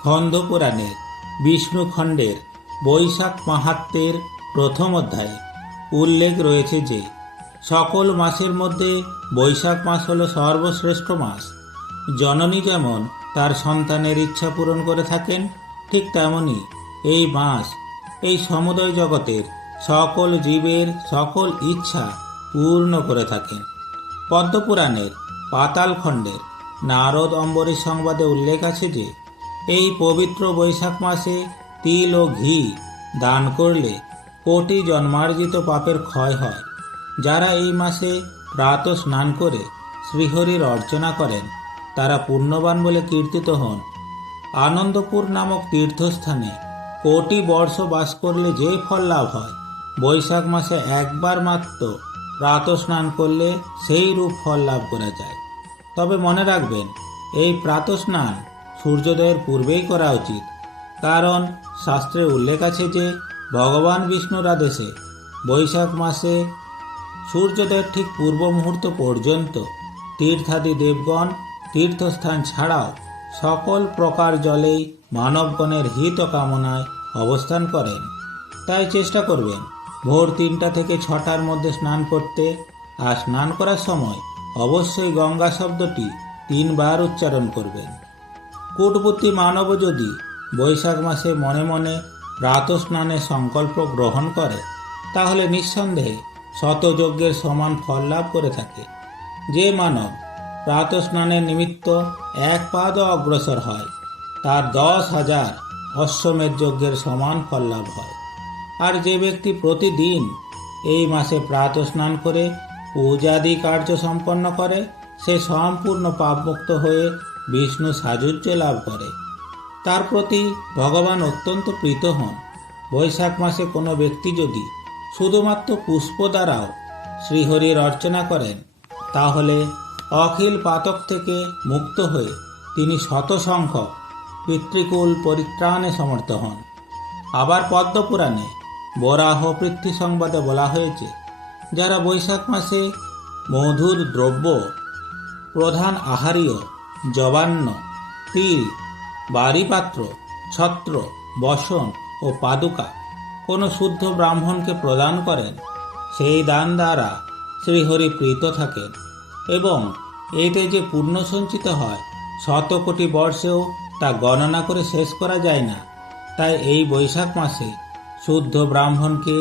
স্কন্দ পুরাণের বিষ্ণু খণ্ডের বৈশাখ মাহাত্ম্যের প্রথম অধ্যায়ে উল্লেখ রয়েছে যে সকল মাসের মধ্যে বৈশাখ মাস হল সর্বশ্রেষ্ঠ মাস। জননী যেমন তার সন্তানের ইচ্ছা পূরণ করে থাকেন, ঠিক তেমনি এই মাস এই সমুদয় জগতের সকল জীবের সকল ইচ্ছা পূর্ণ করে থাকেন। পদ্মপুরাণের পাতাল খণ্ডের নারদ অম্বরীশ সংবাদে উল্লেখ আছে যে এই পবিত্র বৈশাখ মাসে তিল ও ঘি দান করলে কোটি জন্মার্জিত পাপের ক্ষয় হয়। যারা এই মাসে প্রাত স্নান করে শ্রীহরির অর্চনা করেন তারা পুণ্যবান বলে কীর্তিত হন। আনন্দপুর নামক তীর্থস্থানে কোটি বর্ষ বাস করলে যে ফল লাভ হয়, বৈশাখ মাসে একবার মাত্র প্রাত স্নান করলে সেই রূপ ফল লাভ করা যায়। তবে মনে রাখবেন, এই প্রাত স্নান সূর্যোদয়ের পূর্বেই করা উচিত, কারণ শাস্ত্রে উল্লেখ আছে যে ভগবান বিষ্ণুর আদেশে বৈশাখ মাসে সূর্যোদয়ের ঠিক পূর্ব মুহূর্ত পর্যন্ত তীর্থাদি দেবগণ তীর্থস্থান ছাড়াও সকল প্রকার জলেই মানবগণের হিত কামনায় অবস্থান করেন। তাই চেষ্টা করবেন ভোর 3টা থেকে 6টার মধ্যে স্নান করতে, আর স্নান করার সময় অবশ্যই গঙ্গা শব্দটি 3 বার উচ্চারণ করবেন। কূটবুদ্ধি মানব যদি বৈশাখ মাসে মনে মনে প্রাত স্নানের সংকল্প গ্রহণ করে, তাহলে নিঃসন্দেহে শতযজ্ঞের সমান ফল লাভ করে থাকে। যে মানব প্রাত স্নানের নিমিত্ত এক পাদও অগ্রসর হয়, তার 10,000 অশ্বমেধ যজ্ঞের সমান ফল লাভ হয়। আর যে ব্যক্তি প্রতিদিন এই মাসে প্রাত স্নান করে পূজাদি কার্য সম্পন্ন করে, সে সম্পূর্ণ পাপমুক্ত হয়ে বিষ্ণু সাযুজ্য লাভ করে। তার প্রতি ভগবান অত্যন্ত প্রীত হন। বৈশাখ মাসে কোনো ব্যক্তি যদি শুধুমাত্র পুষ্প দ্বারাও শ্রীহরির অর্চনা করেন, তাহলে অখিল পাতক থেকে মুক্ত হয়ে তিনি শতসংখ্যক পিতৃকুল পরিত্রাণে সমর্থ হন। আবার পদ্মপুরাণে বরাহ পৃথ্বী সংবাদে বলা হয়েছে, যারা বৈশাখ মাসে মধুর দ্রব্য, প্রধান আহারীয়, জবান্ন, তিল, বাড়িপাত্র, ছত্র, বসন ও পাদুকা কোনো শুদ্ধ ব্রাহ্মণকে প্রদান করেন, সেই দান দ্বারা শ্রীহরি প্রীত থাকেন এবং এতে যে পুণ্য সঞ্চিত হয়, 100 কোটি বর্ষেও তা গণনা করে শেষ করা যায় না। তাই এই বৈশাখ মাসে শুদ্ধ ব্রাহ্মণকে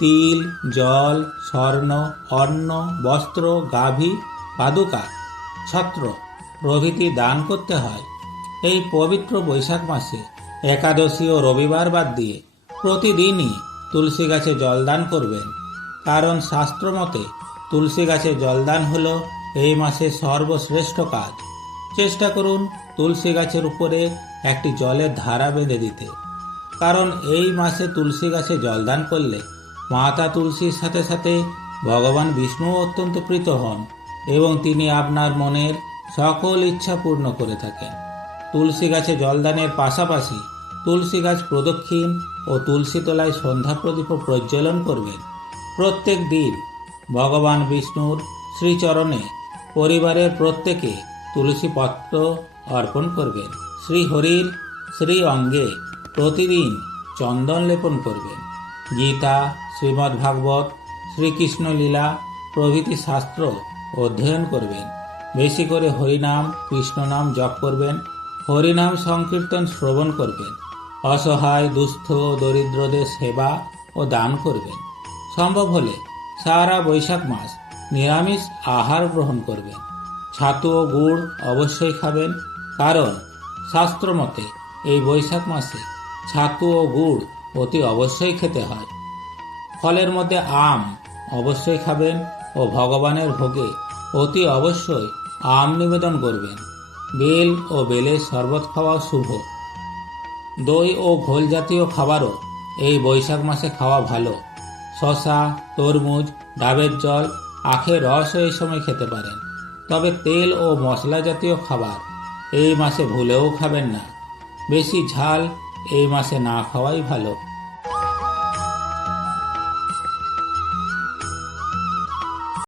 তিল, জল, স্বর্ণ, অন্ন, বস্ত্র, গাভী, পাদুকা, ছত্র প্রভৃতি দান করতে হয়। এই পবিত্র বৈশাখ মাসে একাদশী ও রবিবার বাদ দিয়ে প্রতিদিনই তুলসী গাছে জলদান করবেন, কারণ শাস্ত্রমতে তুলসী গাছে জলদান হল এই মাসে সর্বশ্রেষ্ঠ কাজ। চেষ্টা করুন তুলসী গাছের উপরে একটি জলের ধারা বেঁধে দিতে, কারণ এই মাসে তুলসী গাছে জলদান করলে মাতা তুলসীর সাথে সাথে ভগবান বিষ্ণুও অত্যন্ত প্রীত হন এবং তিনি আপনার মনের সকল ইচ্ছা পূর্ণ করে থাকেন। তুলসী গাছে জলদানের পাশাপাশি তুলসী গাছ প্রদক্ষিণ ও তুলসী তলায় সন্ধ্যা প্রদীপ প্রজ্বলন করবেন। প্রত্যেক দিন ভগবান বিষ্ণুর শ্রীচরণে পরিবারের প্রত্যেকে তুলসী পত্র অর্পণ করবেন। শ্রীহরির শ্রী অঙ্গে প্রতিদিন চন্দন লেপন করবেন। গীতা, শ্রীমদ্ ভাগবত, শ্রীকৃষ্ণ লীলা প্রভৃতি শাস্ত্র অধ্যয়ন করবেন। বেশি করে হরিনাম, কৃষ্ণনাম জপ করবেন। হরিনাম সংকীর্তন শ্রবণ করবেন। অসহায়, দুস্থ, দরিদ্রদের সেবা ও দান করবেন। সম্ভব হলে সারা বৈশাখ মাস নিরামিষ আহার গ্রহণ করবেন। ছাতু ও গুড় অবশ্যই খাবেন, কারণ শাস্ত্রমতে এই বৈশাখ মাসে ছাতু ও গুড় অতি অবশ্যই খেতে হয়। ফলের মধ্যে আম অবশ্যই খাবেন ও ভগবানের ভোগে অতি অবশ্যই আম নিবেদন করবেন। বেল ও বেলের শরবত খাওয়া শুভ। দই ও ঘোল জাতীয় খাবারও এই বৈশাখ মাসে খাওয়া ভালো। শশা, তরমুজ, ডাবের জল, আখের রসও এই সময় খেতে পারেন। তবে তেল ও মশলা জাতীয় খাবার এই মাসে ভুলেও খাবেন না। বেশি ঝাল এই মাসে না খাওয়াই ভালো।